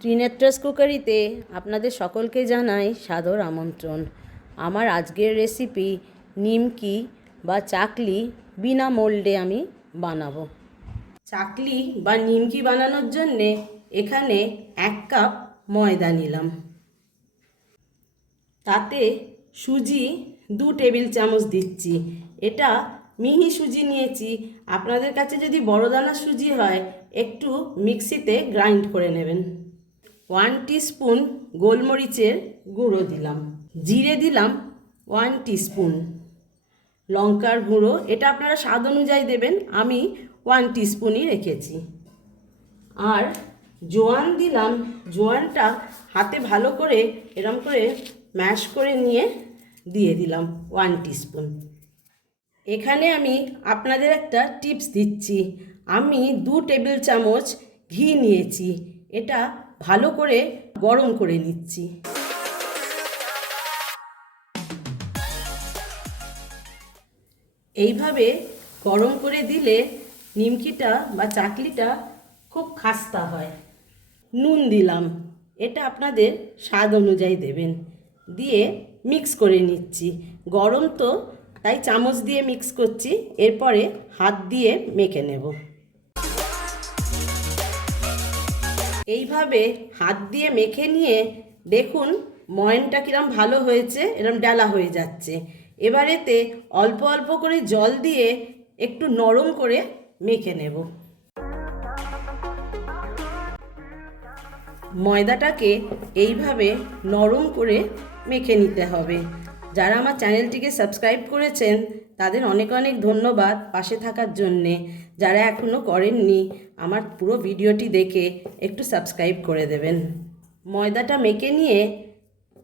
ত্রিনেত্রাস কুকারিতে আপনাদের সকলকে জানাই সাদর আমন্ত্রণ। আমার আজকের রেসিপি নিমকি বা চাকলি বিনা মোল্ডে আমি বানাবো। চাকলি বা নিমকি বানানোর জন্যে এখানে 1 কাপ ময়দা নিলাম, তাতে সুজি 2 টেবিল চামচ দিচ্ছি। এটা মিহি সুজি নিয়েছি, আপনাদের কাছে যদি বড় দানার সুজি হয় একটু মিক্সিতে গ্রাইন্ড করে নেবেন। 1 টিস্পুন গোলমরিচের গুঁড়ো দিলাম, জিরে দিলাম 1 টিস্পুন, লঙ্কার গুঁড়ো এটা আপনারা স্বাদ অনুযায়ী দেবেন, আমি 1 টিস্পুনই রেখেছি। আর জোয়ান দিলাম, জোয়ানটা হাতে ভালো করে এরম করে ম্যাশ করে নিয়ে দিয়ে দিলাম 1 টিস্পুন। এখানে আমি আপনাদের একটা টিপস দিচ্ছি, আমি 2 টেবিল চামচ ঘি নিয়েছি, এটা ভালো করে গরম করে নিচ্ছি। এইভাবে গরম করে দিলে নিমকিটা বা চাকলিটা খুব খাস্তা হয়। নুন দিলাম, এটা আপনাদের স্বাদ অনুযায়ী দেবেন, দিয়ে মিক্স করে নিচ্ছি। গরম তো তাই চামচ দিয়ে মিক্স করছি, এরপরে হাত দিয়ে মেখে নেব। এইভাবে হাত দিয়ে মেখে নিয়ে দেখুন ময়নটা কিরম ভালো হয়েছে, এরম ডালা হয়ে যাচ্ছে। এবার এতে অল্প অল্প করে জল দিয়ে একটু নরম করে মেখে নেব। ময়দাটাকে এইভাবে নরম করে মেখে নিতে হবে। যারা আমার চ্যানেলটিকে সাবস্ক্রাইব করেছেন তাদের অনেক অনেক ধন্যবাদ পাশে থাকার জন্যে। যারা এখনও করেননি আমার পুরো ভিডিওটি দেখে একটু সাবস্ক্রাইব করে দেবেন। ময়দাটা মেখে নিয়ে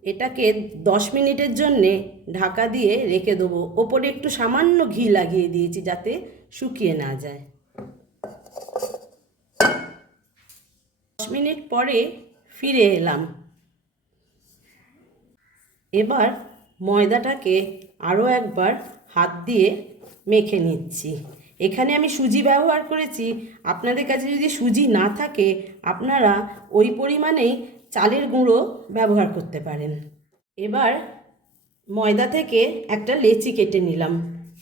এটাকে 10 মিনিটের জন্যে ঢাকা দিয়ে রেখে দেবো। ওপরে একটু সামান্য ঘি লাগিয়ে দিয়েছি যাতে শুকিয়ে না যায়। 10 মিনিট পরে ফিরে এলাম। এবার ময়দাটাকে আরও একবার হাত দিয়ে মেখে নিচ্ছি। এখানে আমি সুজি ব্যবহার করেছি, আপনাদের কাছে যদি সুজি না থাকে আপনারা ওই পরিমাণেই চালের গুঁড়ো ব্যবহার করতে পারেন। এবার ময়দা থেকে একটা লেচি কেটে নিলাম,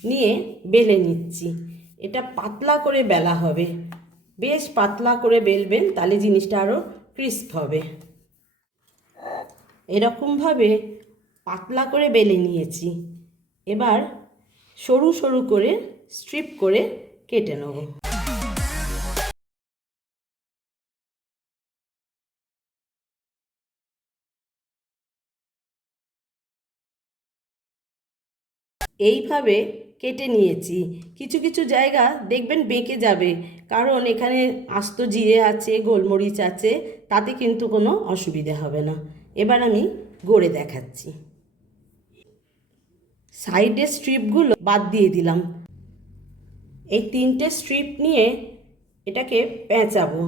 নিয়ে বেলে নিচ্ছি। এটা পাতলা করে বেলা হবে, বেশ পাতলা করে বেলবেন, তাহলে জিনিসটা আরও ক্রিস্প হবে। এরকমভাবে পাতলা করে বেলে নিয়েছি। এবার সরু সরু করে স্ট্রিপ করে কেটে নেব। এইভাবে কেটে নিয়েছি। কিছু কিছু জায়গা দেখবেন বেঁকে যাবে, কারণ এখানে আস্ত জিরে আছে, গোলমরিচ আছে, তাতে কিন্তু কোনো অসুবিধা হবে না। এবার আমি গড়ে দেখাচ্ছি। সাইডের স্ট্রিপগুলো বাদ দিয়ে দিলাম। এই 3টে স্ট্রিপ নিয়ে এটাকে পেঁচাবো,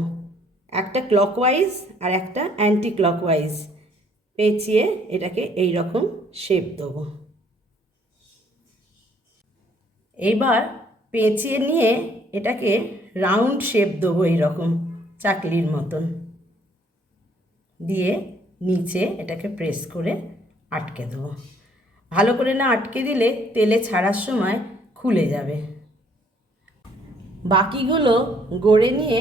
একটা ক্লকওয়াইজ আর একটা অ্যান্টি ক্লকওয়াইজ, পেঁচিয়ে এটাকে এই রকম শেপ দেবো। এইবার পেঁচিয়ে নিয়ে এটাকে রাউন্ড শেপ দেবো, এইরকম চাকলির মতন, দিয়ে নিচে এটাকে প্রেস করে আটকে দেবো। ভালো করে না আটকে দিলে তেলে ছাড়ার সময় খুলে যাবে। বাকিগুলো গড়ে নিয়ে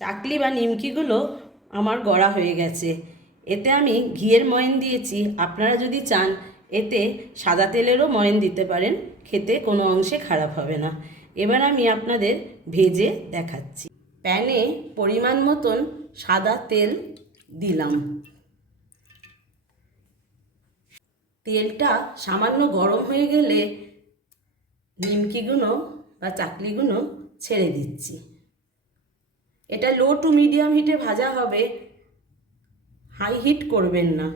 চাকলি বা নিমকিগুলো আমার গড়া হয়ে গেছে। এতে আমি ঘিয়ের ময়ন দিয়েছি, আপনারা যদি চান এতে সাদা তেলেরও ময়ন দিতে পারেন, খেতে কোনো অংশে খারাপ হবে না। এবার আমি আপনাদের ভেজে দেখাচ্ছি। প্যানে পরিমাণ মতন সাদা তেল দিলাম। তেলটা সামান্য গরম হয়ে গেলে নিমকিগুলো বা চাকলিগুলো ছেড়ে দিচ্ছি। এটা লো টু মিডিয়াম হিটে ভাজা হবে, হাই হিট করবেন না।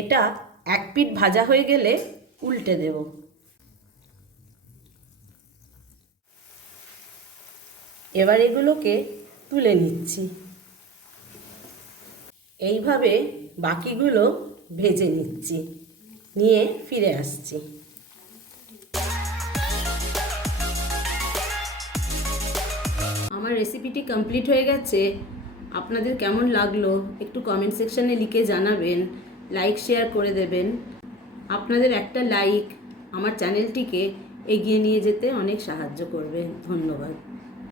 এটা 1 পিঠ ভাজা হয়ে গেলে উল্টে দেব। এবার এগুলোকে তুলে নিচ্ছি। এইভাবে বাকিগুলো ভেজে নিচ্ছি, নিয়ে ফিরে আসছি। আমার রেসিপিটি কমপ্লিট হয়ে গেছে। আপনাদের কেমন লাগলো একটু কমেন্ট সেকশানে লিখে জানাবেন, লাইক শেয়ার করে দেবেন। আপনাদের একটা লাইক আমার চ্যানেলটিকে এগিয়ে নিয়ে যেতে অনেক সাহায্য করবে। ধন্যবাদ।